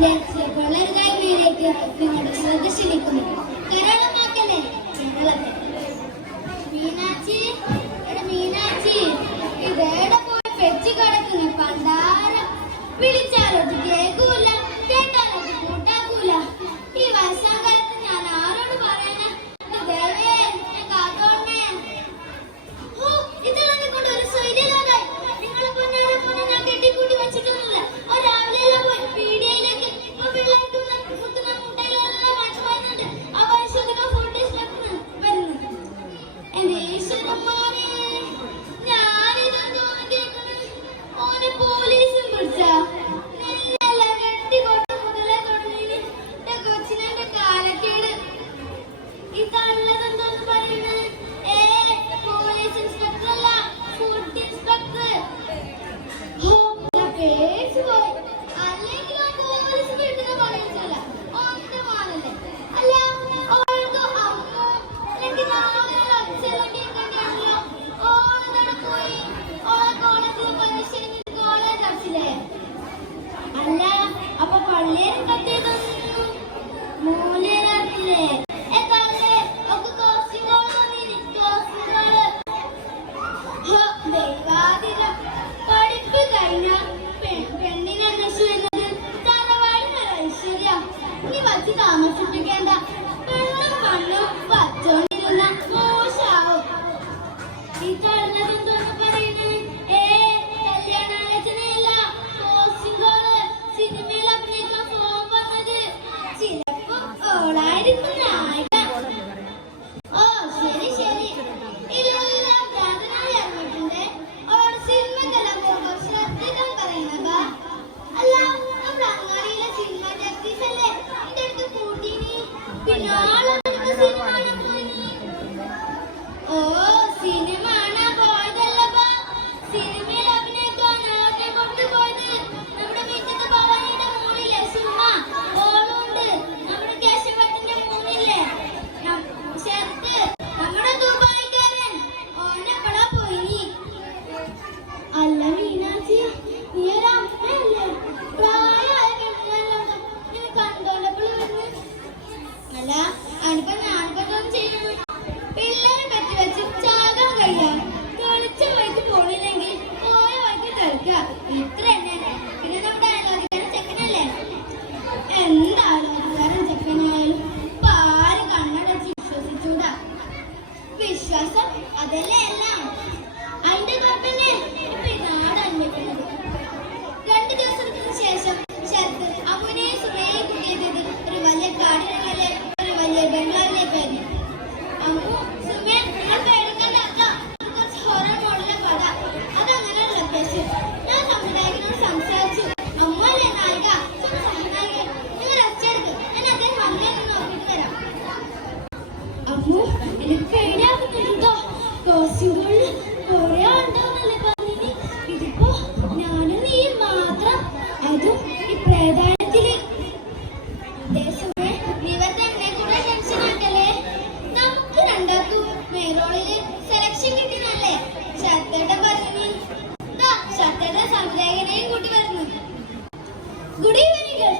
സമൂഹത്തിന്റെ വളരുതായ്മയിലേക്ക് നിങ്ങളുടെ ശ്രദ്ധ ക്ഷണിക്കുന്നു. കരളമാക്കല്ലേ കേരളത്തെ. മീനാച്ചി, മീനാച്ചി, ഇതേടെ പോയി വെച്ച് കിടക്കുന്ന പണ്ടാര വിളിച്ചാലോട്ട് കേൾക്കൂല, കേട്ടാലോട്ട് കൂട്ടാക്കൂല. ഈ വയസ്സാകാലത്ത് ഞാൻ ആരോട് പറയാനാ? ദേവേ കാത്തോണേ. ഓ, ഇത് കൊണ്ട് ഒരു സ്വൈര്യലാതായി. നിങ്ങളെ പൊന്നാരെ പോലെ ഞാൻ കെട്ടിക്കൂട്ടി വെച്ചിട്ടൊന്നുമില്ല. രാവിലെ പോയി പീഡിയയിലേക്ക് പിള്ളേർക്ക് കുത്തുന്ന മുട്ടയിലെല്ലാം മാറ്റി വാങ്ങുന്നുണ്ട്. ആ പരിശോധന ഫോട്ടോസ് വരുന്നു. എന്റെ ഈശ്വരന്മാരെ, ഞാനിതെന്തോ കേൾക്കുന്നത്. ഓനെ പോലീസും പിടിച്ച നെല്ലെല്ലാം കെട്ടിക്കൊട്ട് മുതലേ തുടങ്ങി കൊച്ചിനെ കാലക്കേട്. ഇതല്ലതെന്തോന്ന് പറയുന്നത്? പോലീസ് ഇൻസ്പെക്ടർ അല്ല, ഫുഡ് ഇൻസ്പെക്ടർ. പേടിച്ചു പോയി. അല്ലെങ്കിൽ ആ പോലീസ് വീട്ടിൽ പറയിച്ചല്ല ഒന്നും മാറല്ലേ. അല്ല, ഓൾക്ക് അമ്മ അല്ലെങ്കിൽ നാളെ അച്ഛനെല്ലാം കേൾക്കേണ്ടിയാണല്ലോ. ഓളെന്താണ് പോയി? ഓളെ കോളേജിൽ പരീക്ഷ കോളേജ് അടച്ചില്ലേ? അല്ല, അപ്പൊ പള്ളിയിൽ കത്തിയതൊന്നും മൂലയിലാക്കില്ലേ? ഏതാല്ലേ ഒക്കെ കോസ്റ്റിങ്ങോള് കോസ്റ്റിങ്ങോള് ദൈവാതിരം. പഠിപ്പ് കഴിഞ്ഞ പെണ്ണിനെ അന്വേഷിച്ചു വരുന്നത് തറവാടിന് ഐശ്വര്യ. ഇനി വച്ച് താമസിപ്പിക്കേണ്ട. വെള്ളം മണ്ണും വച്ചോണ്ടിരുന്ന മോശാവും. ഇതല്ലതെന്തോന്ന് പറയുന്നത്? കല്യാണാലോചനയല്ല, പോസ്റ്റിങ്ങോള്. സിനിമയിൽ അഭിനയിക്കാൻ ഫോൺ വന്നത്. ചിലപ്പോ ഓളായിരിക്കും നായിക. ഓ ശരി ശരി. ഇല്ലെല്ലാം പ്രാർത്ഥനയായി അറിഞ്ഞിട്ടുണ്ട്. ഓൾ സിനിമക്കെല്ലാം പോകുമ്പോൾ ശ്രദ്ധിക്കാൻ പറയുന്നതാ. അല്ല, നമ്മുടെ അങ്ങാടിയിലെ സിനിമ ജാക്ടീസ് അല്ലേ എന്റെ അടുത്ത് കൂട്ടീനി. പിന്നെ ആളെടുത്ത് സിനിമ കാണാൻ പോയി. ഓ, സിനിമ കാണാൻ പോയതല്ലപ്പാ, സിനിമയിൽ അഭിനയിക്കാൻ ഓട്ടെ കൊണ്ടുപോയത്. നമ്മുടെ വീട്ടിൽ ഭവാനിയുടെ മോളില്ലേ സിനിമ, ഓളുണ്ട്. നമ്മുടെ കേശവത്തിന്റെ മോനില്ലേ ശരത്ത്, നമ്മുടെ ദുബായിക്കാരൻ, ഓനെപ്പടാ പോയി. അല്ല മീനാച്ചി, നീ ഒരു അമ്മയല്ലേ? പ്രായമായ പെണ്ണുങ്ങളോട് നീ കണ്ടോണ്ടപ്പോൾ വരുന്നു. അല്ല, അതിപ്പോ ഞാനിപ്പൊന്നും ചെയ്യുന്നു. പിള്ളേരെ പറ്റി വെച്ച് ചാകാൻ കഴിയാ. കളിച്ച വഴിക്ക് പോണില്ലെങ്കിൽ പോയ വഴിക്ക് കളിക്കുക. ഇത്ര തന്നെ. പിന്നെ നമ്മുടെ അയൽവാദിക്കാരൻ ചെക്കനല്ലേ? എന്തായാലും ആൾക്കാരൻ ചെക്കനായാലും പാല് കണ്ണടച്ച് വിശ്വസിച്ചൂടാ. വിശ്വാസം അതല്ലേ എല്ലാം. അതിന്റെ കുഴപ്പന്നെ ഇപ്പൊ ഈ നാട് അനുഭവിക്കുന്നത്. 2 ദിവസത്തിന് ശേഷം ശരത്ത് അമ്മുനെയും സുമയെയും കൂട്ടിയത് ഒരു വലിയ കാടിനല്ലേ, ഒരു വലിയ ബംഗ്ലാവിലേക്കായിരുന്നു. അമ്മു, സുമേ, നിങ്ങൾ പേടിക്കണ്ട. കുറച്ച് ഹൊറർ മോഡലെ കഥ. അതങ്ങനെ ലൊക്കേഷൻ. ഞാൻ സംവിധായകനോട് സംസാരിച്ചു. അമ്മ അല്ലേ നായിക, സഹനായിക. നിങ്ങൾ റെസ്റ്റ്. ഞാൻ അദ്ദേഹം വന്നേന്ന് നോക്കിട്ട് വരാം. അമ്മു, എനിക്ക് പേടിയാക്കുന്നുണ്ടോ? കോസ്റ്റുകളിൽ കുറെ ആളുണ്ടാവുന്നല്ലേ പറഞ്ഞിനി. ഇതിപ്പോ ഞാനും നീ മാത്രം, അതും ഈ പ്രേതായത്തില്. ദേശമേ, നീ വെറുതെ എന്നെ കൂടെ ടെൻഷൻ ആക്കല്ലേ. നമുക്ക് രണ്ടാക്കും മേറോളില് സെലക്ഷൻ കിട്ടിനല്ലേ? ശരത്തേട്ട പറഞ്ഞു. ശരത്തേട്ട സംവിധായകനെയും കൂട്ടി വരുന്നു. Good evening.